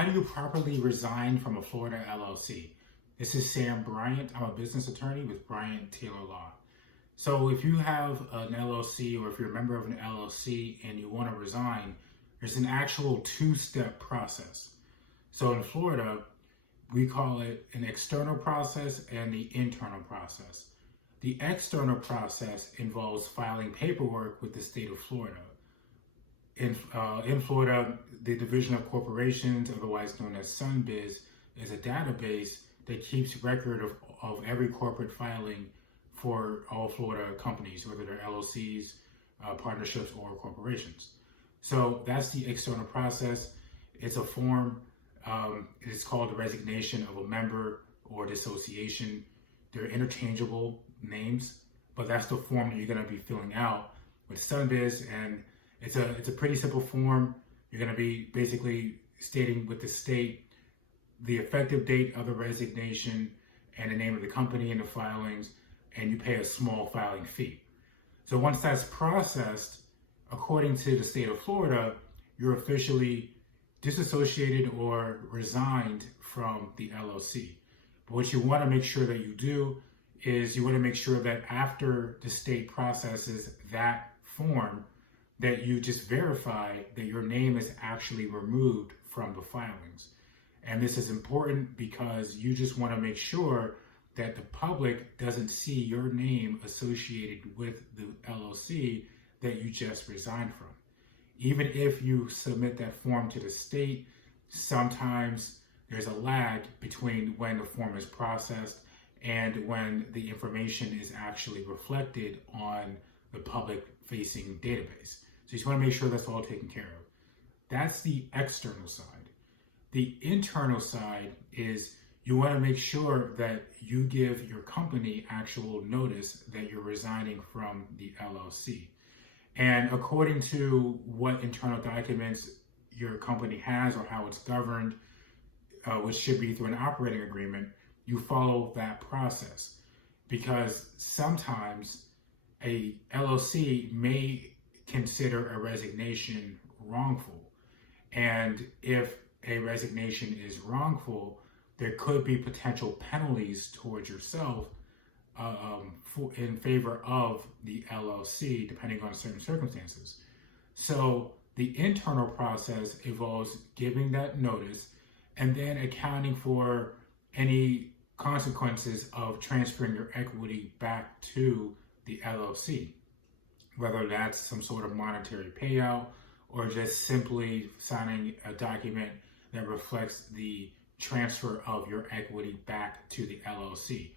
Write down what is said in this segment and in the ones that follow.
How do you properly resign from a Florida LLC? This is Sam Bryant. I'm a business attorney with Bryant Taylor Law. So if you have an LLC or if you're a member of an LLC and you want to resign, there's an actual two-step process. So in Florida, we call it an external process and the internal process. The external process involves filing paperwork with the state of Florida. In Florida, the Division of Corporations, otherwise known as SunBiz, is a database that keeps record of every corporate filing for all Florida companies, whether they're LLCs, partnerships, or corporations. So that's the external process. It's a form. It's called the resignation of a member or dissociation. They're interchangeable names, but that's the form that you're going to be filling out with SunBiz, and it's a pretty simple form. You're going to be basically stating with the state the effective date of the resignation and the name of the company in the filings, and you pay a small filing fee. So once that's processed, according to the state of Florida, you're officially disassociated or resigned from the LLC. But what you want to make sure that you do is you want to make sure that after the state processes that form, that you just verify that your name is actually removed from the filings. And this is important because you just want to make sure that the public doesn't see your name associated with the LLC that you just resigned from. Even if you submit that form to the state, sometimes there's a lag between when the form is processed and when the information is actually reflected on the public-facing database. So you just want to make sure that's all taken care of. That's the external side. The internal side is you want to make sure that you give your company actual notice that you're resigning from the LLC. And according to what internal documents your company has or how it's governed, which should be through an operating agreement, you follow that process. Because sometimes a LLC may consider a resignation wrongful. And if a resignation is wrongful, there could be potential penalties towards yourself in favor of the LLC, depending on certain circumstances. So the internal process involves giving that notice and then accounting for any consequences of transferring your equity back to the LLC, whether that's some sort of monetary payout or just simply signing a document that reflects the transfer of your equity back to the LLC.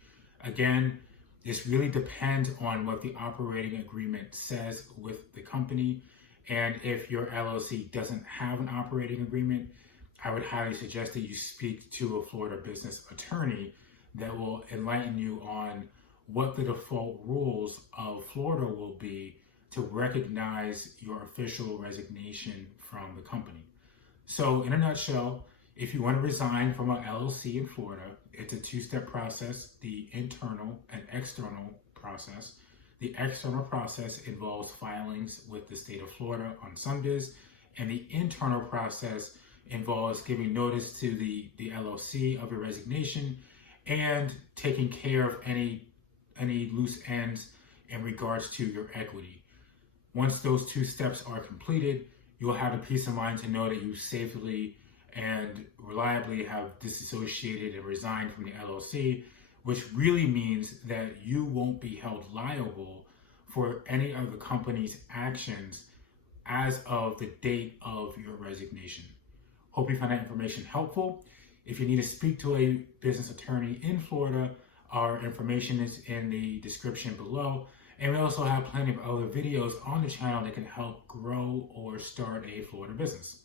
Again, this really depends on what the operating agreement says with the company. And if your LLC doesn't have an operating agreement, I would highly suggest that you speak to a Florida business attorney that will enlighten you on what the default rules of Florida will be to recognize your official resignation from the company. So in a nutshell, if you want to resign from an LLC in Florida, it's a two-step process, the internal and external process. The external process involves filings with the state of Florida on SunBiz, and the internal process involves giving notice to the LLC of your resignation and taking care of any loose ends in regards to your equity. Once those two steps are completed, you'll have the peace of mind to know that you safely and reliably have disassociated and resigned from the LLC, which really means that you won't be held liable for any of the company's actions as of the date of your resignation. Hope you found that information helpful. If you need to speak to a business attorney in Florida, our information is in the description below. And we also have plenty of other videos on the channel that can help grow or start a Florida business.